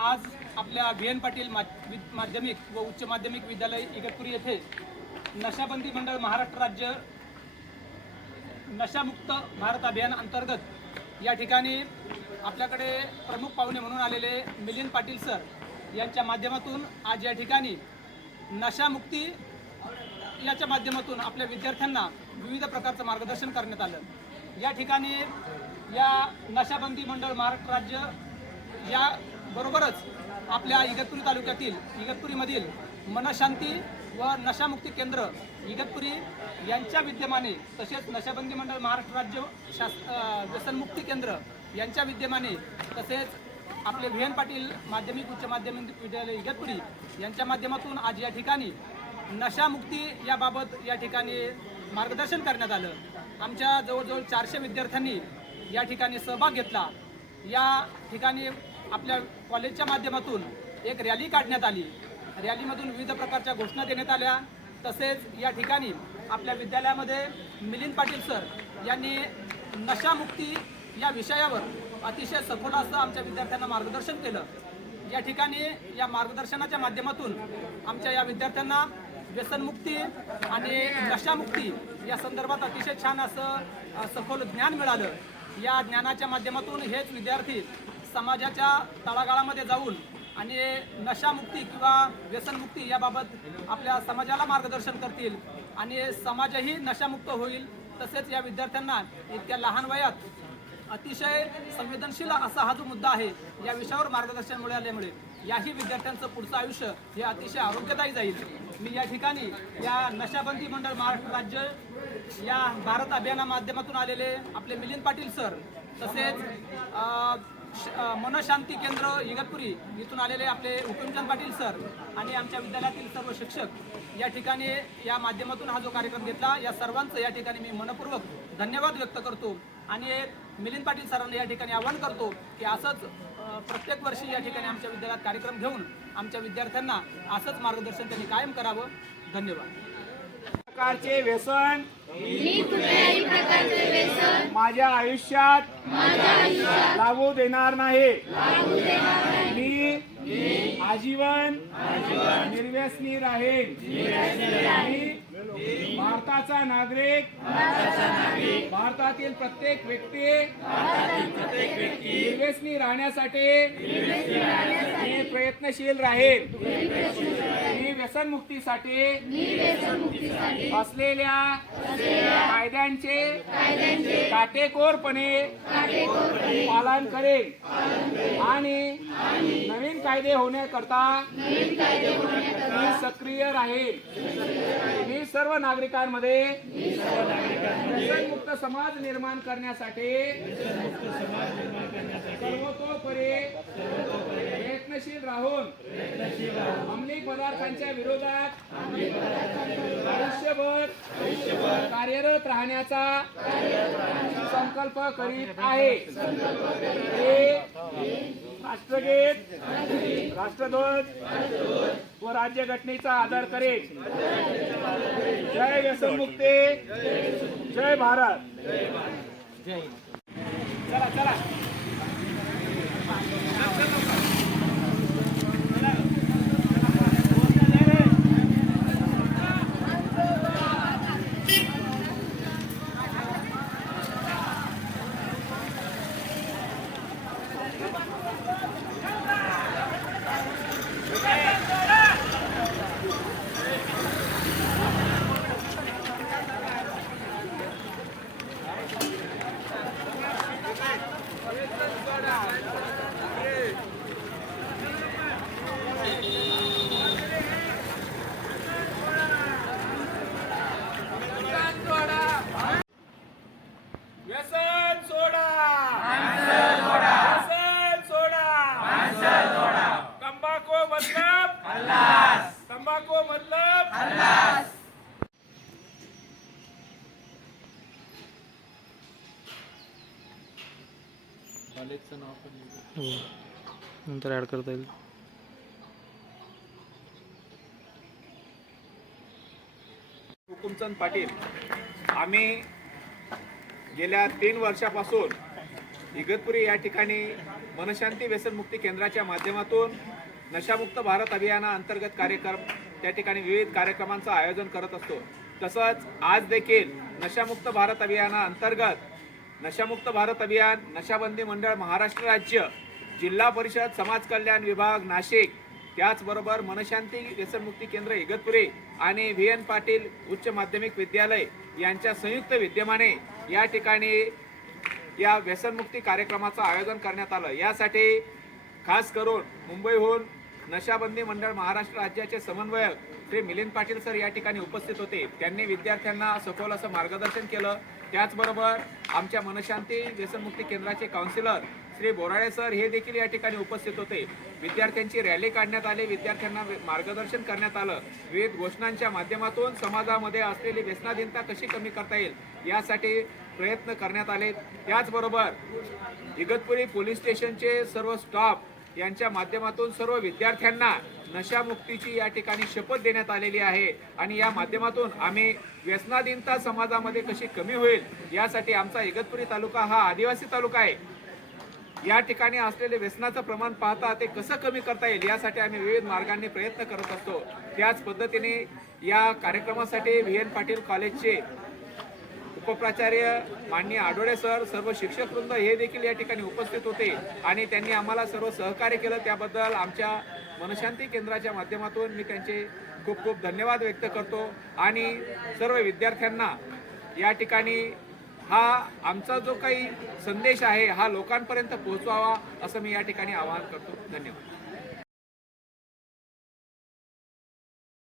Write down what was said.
आज आपल्या बी एन पाटील मा- वि- माध्यमिक व उच्च माध्यमिक विद्यालय इगतपुरी येथे नशाबंदी मंडळ महाराष्ट्र राज्य नशामुक्त भारत अभियान अंतर्गत या ठिकाणी आपल्याकडे प्रमुख पाहुणे म्हणून आलेले मिलिंद पाटील सर यांच्या माध्यमातून आज या ठिकाणी नशामुक्ती याच्या माध्यमातून आपल्या विद्यार्थ्यांना विविध प्रकारचं मार्गदर्शन करण्यात आलं. या ठिकाणी या नशाबंदी मंडळ महाराष्ट्र राज्य या बरोबरच आपल्या इगतपुरी तालुक्यातील इगतपुरीमधील मनशांती व नशामुक्ती केंद्र इगतपुरी यांच्या विद्यमाने तसेच नशाबंदी मंडळ महाराष्ट्र राज्य शास व्यसनमुक्ती केंद्र यांच्या विद्यमाने तसेच आपले व्ही एन पाटील माध्यमिक उच्च माध्यमिक विद्यालय इगतपुरी यांच्या माध्यमातून आज या ठिकाणी नशामुक्ती याबाबत या ठिकाणी मार्गदर्शन करण्यात आलं. आमच्या जवळजवळ चारशे विद्यार्थ्यांनी या ठिकाणी सहभाग घेतला. या ठिकाणी आपल्या कॉलेजच्या माध्यमातून एक रॅली काढण्यात आली. रॅलीमधून विविध प्रकारच्या घोषणा देण्यात आल्या. तसेच या ठिकाणी आपल्या विद्यालयामध्ये मिलिंद पाटील सर यांनी नशामुक्ती या विषयावर अतिशय सखोल असं आमच्या विद्यार्थ्यांना मार्गदर्शन केलं. या ठिकाणी या मार्गदर्शनाच्या माध्यमातून आमच्या या विद्यार्थ्यांना व्यसनमुक्ती आणि नशामुक्ती या संदर्भात अतिशय छान असं सखोल ज्ञान मिळालं. या ज्ञानाच्या माध्यमातून हेच विद्यार्थी समाजाच्या तळागाळामध्ये जाऊन आणि नशामुक्ती किंवा व्यसनमुक्ती याबाबत आपल्या समाजाला मार्गदर्शन करतील आणि समाजही नशामुक्त होईल तसेच या विद्यार्थ्यांना इतक्या लहान वयात अतिशय संवेदनशील असा हा जो मुद्दा आहे या विषयावर मार्गदर्शन मिळाल्यामुळे याही विद्यार्थ्यांचं पुढचं आयुष्य हे अतिशय आरोग्यदायी जाईल. मी या ठिकाणी या नशाबंदी मंडळ महाराष्ट्र राज्य या भारत अभियाना माध्यमातून आलेले आपले मिलिंद पाटील सर तसेच मनशांती केंद्र इगतपुरी इथून आलेले आपले हुकुमचंद पाटील सर आणि आमच्या विद्यालयातील सर्व शिक्षक या ठिकाणी या माध्यमातून हा जो कार्यक्रम घेतला या सर्वांचं या ठिकाणी मी मनपूर्वक धन्यवाद व्यक्त करतो आणि मिलिंद पाटील सरांना या ठिकाणी आवाहन करतो की असंच प्रत्येक वर्षी या ठिकाणी आमच्या विद्यालयात कार्यक्रम घेऊन आमच्या विद्यार्थ्यांना असंच मार्गदर्शन त्यांनी कायम करावं. धन्यवाद. प्रकारचे व्यसन. माझ्या आयुष्यात लागू देणार नाही. मी आजीवन निर्व्यसनी राहीन मी भारताचा नागरिक भारतातील प्रत्येक व्यक्ती निर्व्यसनी राहण्यासाठी मी प्रयत्नशील राहील. मी व्यसनमुक्तीसाठी असलेल्या कायद्यांचे काटेकोरपणे पालन करेन आणि नवीन कायदे होण्याकरता मी सक्रिय राहील. मी सर्व नागरिकांमध्ये मुक्त समाज निर्माण करण्यासाठी सर्वतोपरी प्रयत्नशील राहून अंमली पदार्थांच्या विरोधात आयुष्यभर कार्यरत राहण्याचा संकल्प करीत आहे. राष्ट्रगीत राष्ट्रध्वज व राज्यघटनेचा आदर करेल. जय व्यसनमुक्ती जय भारत. जय चला चला. हो. नंतर ॲड करता येईल. हुकुमचंद पाटील आम्ही गेल्या तीन वर्षापासून इगतपुरी या ठिकाणी मनशांती व्यसनमुक्ती केंद्राच्या माध्यमातून नशामुक्त भारत अभियानाअंतर्गत कार्यक्रम त्या ठिकाणी विविध कार्यक्रमांचं आयोजन करत असतो. तसंच आज देखील नशामुक्त भारत अभियानाअंतर्गत नशामुक्त भारत अभियान नशाबंदी मंडळ महाराष्ट्र राज्य जिल्हा परिषद समाज कल्याण विभाग नाशिक त्याचबरोबर मनशांती व्यसनमुक्ती केंद्र इगतपुरी आणि व्ही एन पाटील उच्च माध्यमिक विद्यालय यांच्या संयुक्त विद्यमाने या ठिकाणी या व्यसनमुक्ती कार्यक्रमाचं आयोजन करण्यात आलं. यासाठी खास करून मुंबईहून नशाबंदी मंडळ महाराष्ट्र राज्याचे समन्वयक श्री मिलिंद पाटील सर या ठिकाणी उपस्थित होते. त्यांनी विद्यार्थ्यांना सखोल असं मार्गदर्शन केलं. त्याचबरोबर आमच्या मनशांती व्यसनमुक्ती केंद्राचे काउन्सिलर श्री बोराळे सर हे देखील या ठिकाणी उपस्थित होते. विद्यार्थ्यांची रॅली काढण्यात आली. विद्यार्थ्यांना मार्गदर्शन करण्यात आलं. विविध घोषणांच्या माध्यमातून समाजामध्ये असलेली व्यसनाधीनता कशी कमी करता येईल यासाठी प्रयत्न करण्यात आले त्याचबरोबर इगतपुरी पोलीस स्टेशनचे सर्व स्टाफ यांच्या माध्यमातून सर्व विद्यार्थ्यांना नशामुक्तीची या ठिकाणी शपथ देण्यात आलेली आहे. आणि या माध्यमातून आम्ही व्यसनाधीनता समाजामध्ये कशी कमी होईल यासाठी आमचा इगतपुरी तालुका हा आदिवासी तालुका आहे. या ठिकाणी असलेले व्यसनाचं प्रमाण पाहता ते कसं कमी करता येईल यासाठी आम्ही विविध मार्गांनी प्रयत्न करत असतो. त्याच पद्धतीने या कार्यक्रमासाठी व्ही एन पाटील कॉलेजचे उपप्राचार्य माननीय आडोळे सर सर्व शिक्षक वृंद हे देखील या ठिकाणी उपस्थित होते आणि त्यांनी आम्हाला सर्व सहकार्य केलं. त्याबद्दल आमच्या मनशांती केंद्राच्या माध्यमातून मी त्यांचे खूप खूप धन्यवाद व्यक्त करतो. आणि सर्व विद्यार्थ्यांना या ठिकाणी हा आमचा जो काही संदेश आहे हा लोकांपर्यंत पोहोचवावा असं मी या ठिकाणी आवाहन करतो. धन्यवाद.